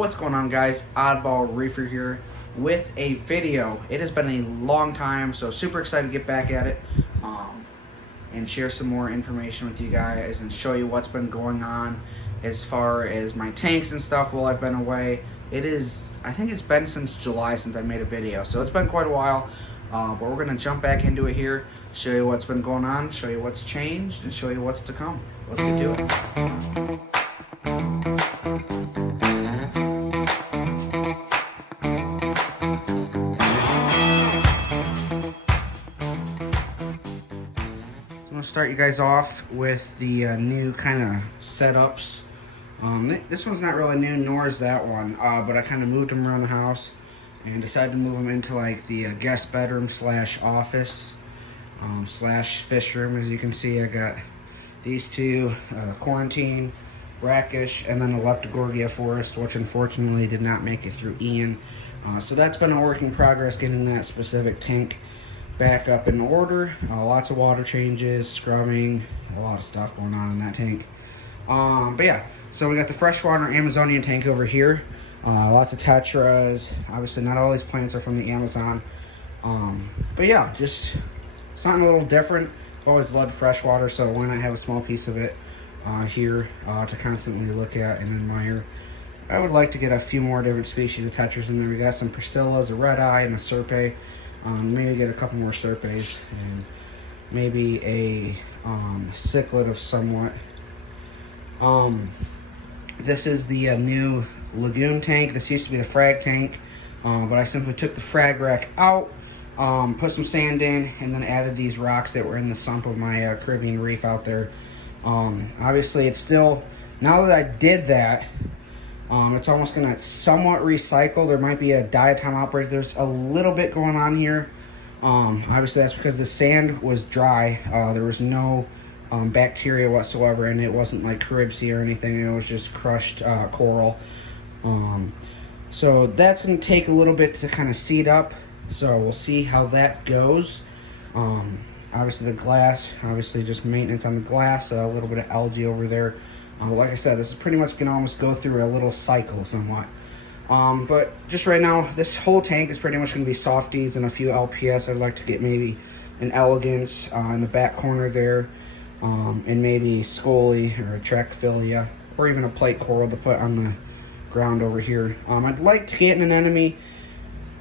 What's going on, guys? Oddball Reefer here with a video. It has been a long time, so super excited to get back at it and share some more information with you guys and show you what's been going on as far as my tanks and stuff while I've been away. I think it's been since July since I made a video, so it's been quite a while, but we're going to jump back into it here, show you what's been going on, show you what's changed, and show you what's to come. Let's get to it. I'm going to start you guys off with the new kind of setups. This one's not really new, nor is that one, but I kind of moved them around the house and decided to move them into like the guest bedroom slash office slash fish room. As you can see, I got these two, Quarantine, Brackish, and then the Leptogorgia Forest, which unfortunately did not make it through Ian. So that's been a work in progress, getting that specific tank back up in order. Lots of water changes, scrubbing, a lot of stuff going on in that tank. But yeah, so we got the freshwater Amazonian tank over here. Lots of tetras. Obviously, not all these plants are from the Amazon. But yeah, just something a little different. I've always loved freshwater, so why not have a small piece of it here to constantly look at and admire. I would like to get a few more different species of tetras in there. We got some Pristillas, a red eye, and a serpe. Maybe get a couple more serpes and maybe a cichlid of somewhat. This is the new lagoon tank. This used to be the frag tank, but I simply took the frag rack out, put some sand in, and then added these rocks that were in the sump of my Caribbean reef out there. Obviously, it's still, now that I did that, it's almost going to somewhat recycle. There might be a diatom operated. There's a little bit going on here. Obviously, that's because the sand was dry. There was no bacteria whatsoever, and it wasn't like Caribsea or anything. It was just crushed coral. So that's going to take a little bit to kind of seed up. So we'll see how that goes. Obviously, the glass, obviously just maintenance on the glass. A little bit of algae over there. Like I said, this is pretty much going to almost go through a little cycle somewhat. But just right now, this whole tank is pretty much going to be softies and a few LPS. I'd like to get maybe an elegance in the back corner there, and maybe Scoli or a Trachyphilia, or even a plate coral to put on the ground over here. I'd like to get an anemone.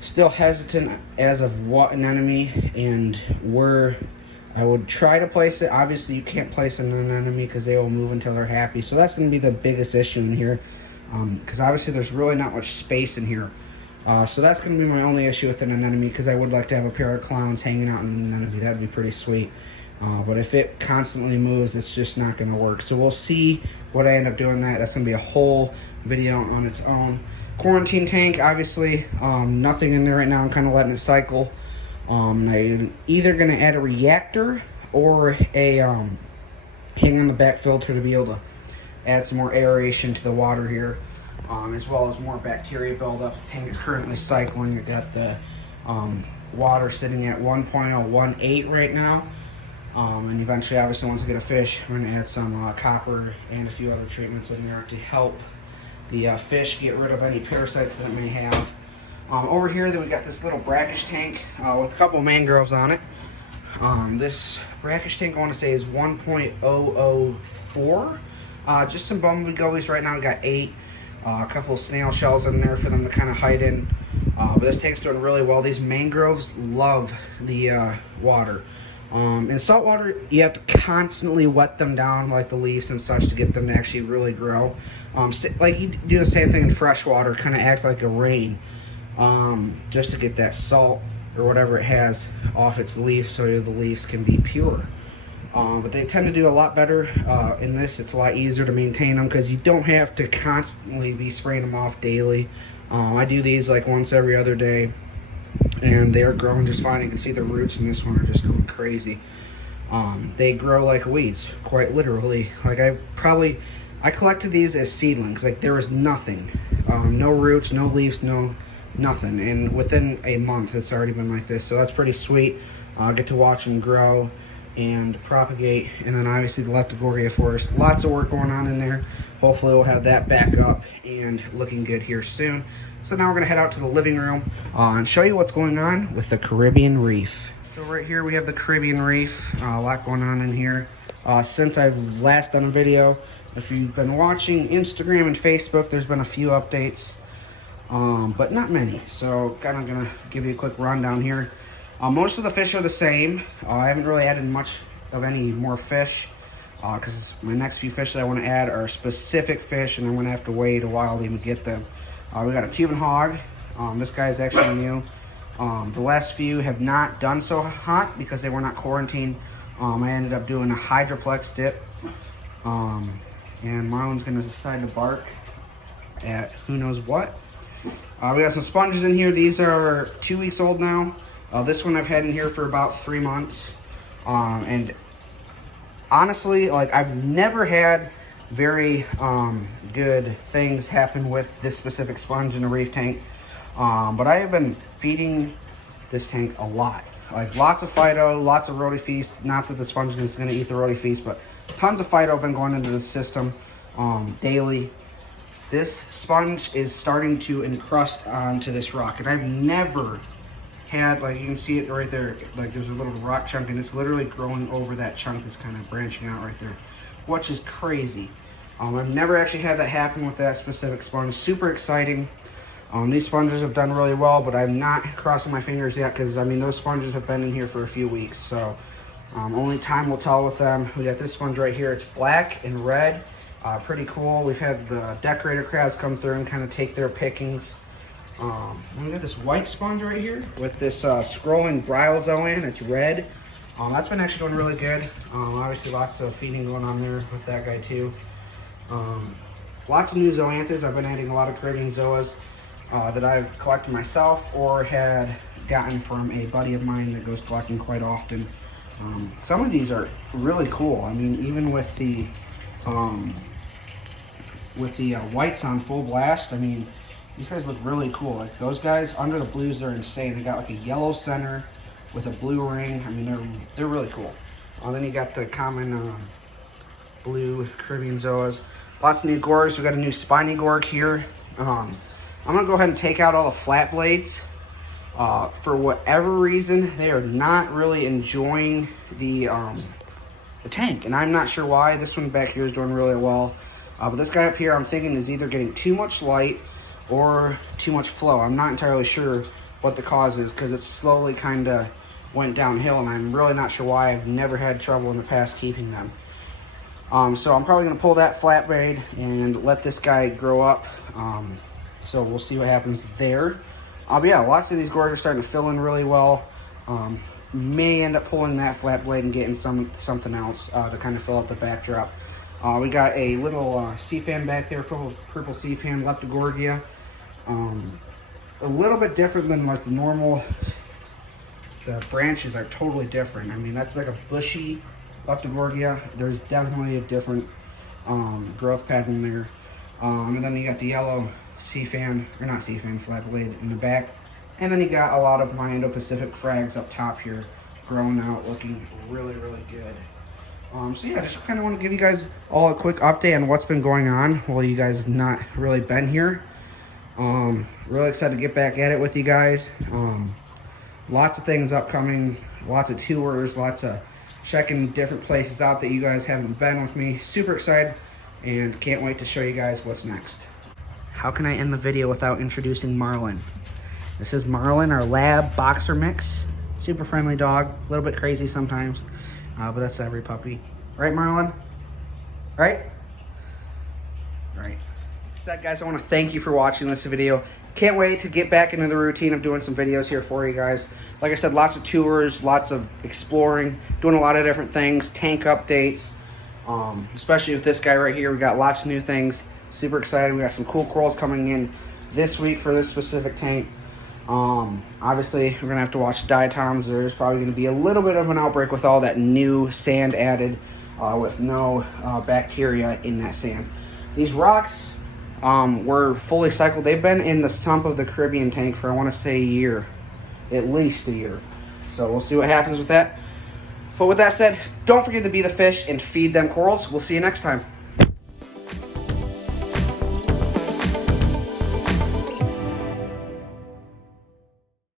Still hesitant as of what anemone and where I would try to place it. Obviously, you can't place an anemone because they will move until they're happy. So that's going to be the biggest issue in here, because obviously there's really not much space in here. So that's going to be my only issue with an anemone, because I would like to have a pair of clowns hanging out in an anemone. That would be pretty sweet. But if it constantly moves, it's just not going to work. So we'll see what I end up doing. That's going to be a whole video on its own. Quarantine tank, obviously, nothing in there right now. I'm kind of letting it cycle. I'm either going to add a reactor or a hang on the back filter to be able to add some more aeration to the water here, as well as more bacteria buildup. The tank is currently cycling. I got the water sitting at 1.018 right now. And eventually, obviously, once I get a fish, I'm going to add some copper and a few other treatments in there to help the fish get rid of any parasites that it may have. Over here, then we got this little brackish tank with a couple of mangroves on it. This brackish tank, I want to say, is 1.004. Just some bumblebee gullies right now. We got 8. A couple of snail shells in there for them to kind of hide in. But this tank's doing really well. These mangroves love the water. In salt water, you have to constantly wet them down, like the leaves and such, to get them to actually really grow. Like you do the same thing in fresh water, kind of act like a rain, just to get that salt or whatever it has off its leaves, so the leaves can be pure. But they tend to do a lot better in this. It's a lot easier to maintain them because you don't have to constantly be spraying them off daily. I do these like once every other day, and they're growing just fine. You can see the roots in this one are just going crazy. They grow like weeds, quite literally. Like I collected these as seedlings. Like there was nothing, no roots, no leaves, no nothing. And within a month, it's already been like this. So that's pretty sweet. I get to watch them grow. and propagate. And then obviously the Leptogorgia forest. Lots of work going on in there. Hopefully we'll have that back up and looking good here soon. So now we're gonna head out to the living room and show you what's going on with the Caribbean Reef. So right here we have the Caribbean Reef. A lot going on in here. Since I've last done a video, if you've been watching Instagram and Facebook, there's been a few updates, but not many. So kind of gonna give you a quick rundown here. Most of the fish are the same. I haven't really added much of any more fish because my next few fish that I want to add are specific fish, and I'm gonna have to wait a while to even get them. We got a Cuban hog. This guy is actually new. The last few have not done so hot because they were not quarantined. I ended up doing a hydroplex dip. And Marlon's gonna decide to bark at who knows what. We got some sponges in here. These are 2 weeks old now. This one I've had in here for about 3 months. And honestly, like, I've never had very good things happen with this specific sponge in the reef tank. But I have been feeding this tank a lot. Like, lots of Phyto, lots of Roti Feast. Not that the sponge is going to eat the Roti Feast, but tons of Phyto have been going into the system daily. This sponge is starting to encrust onto this rock, and I've never had, like, you can see it right there, like there's a little rock chunk, and it's literally growing over that chunk that's kind of branching out right there, which is crazy. I've never actually had that happen with that specific sponge. Super exciting. These sponges have done really well, but I'm not crossing my fingers yet because, I mean, those sponges have been in here for a few weeks, so only time will tell with them. We got this sponge right here. It's black and red. Pretty cool. We've had the decorator crabs come through and kind of take their pickings. And we got this white sponge right here with this scrolling bryozoan. It's red. That's been actually doing really good. Obviously lots of feeding going on there with that guy too. Lots of new zoanthus. I've been adding a lot of Caribbean zoas that I've collected myself or had gotten from a buddy of mine that goes collecting quite often. Some of these are really cool. I mean, even with the whites on full blast, I mean, these guys look really cool. Like, those guys under the blues, they're insane. They got like a yellow center with a blue ring. I mean, they're really cool. Then you got the common blue Caribbean zoas. Lots of new gorgs. We got a new spiny gorg here. I'm gonna go ahead and take out all the flat blades. For whatever reason, they are not really enjoying the tank, and I'm not sure why. This one back here is doing really well, but this guy up here, I'm thinking, is either getting too much light or too much flow. I'm not entirely sure what the cause is because it slowly kind of went downhill, and I'm really not sure why. I've never had trouble in the past keeping them. So I'm probably going to pull that flat blade and let this guy grow up. So we'll see what happens there. But yeah, lots of these gorgs are starting to fill in really well. May end up pulling that flat blade and getting something else to kind of fill up the backdrop. We got a little sea fan back there, purple sea fan, Leptogorgia. A little bit different than like the normal. The branches are totally different. I mean, that's like a bushy Leptogorgia. There's definitely a different growth pattern there. And then you got the yellow sea fan, or not sea fan, flat blade in the back. And then you got a lot of my Indo-Pacific frags up top here, growing out, looking really, really good. So yeah, just kind of want to give you guys all a quick update on what's been going on while you guys have not really been here. Really excited to get back at it with you guys. Lots of things upcoming, lots of tours, lots of checking different places out that you guys haven't been with me. Super excited and can't wait to show you guys what's next. How can I end the video without introducing Marlin? This is Marlin, our lab boxer mix. Super friendly dog, a little bit crazy sometimes, but that's every puppy. Right, Marlin? Right? Right. That, guys, I want to thank you for watching this video. Can't wait to get back into the routine of doing some videos here for you guys. Like I said, lots of tours, lots of exploring, doing a lot of different things, tank updates, especially with this guy right here. We got lots of new things. Super excited. We got some cool corals coming in this week for this specific tank. Obviously, we're gonna have to watch diatoms. There's probably gonna be a little bit of an outbreak with all that new sand added, with no bacteria in that sand. These rocks were fully cycled. They've been in the sump of the Caribbean tank for, I want to say, a year, at least a year. So we'll see what happens with that. But with that said, don't forget to be the fish and feed them corals. We'll see you next time.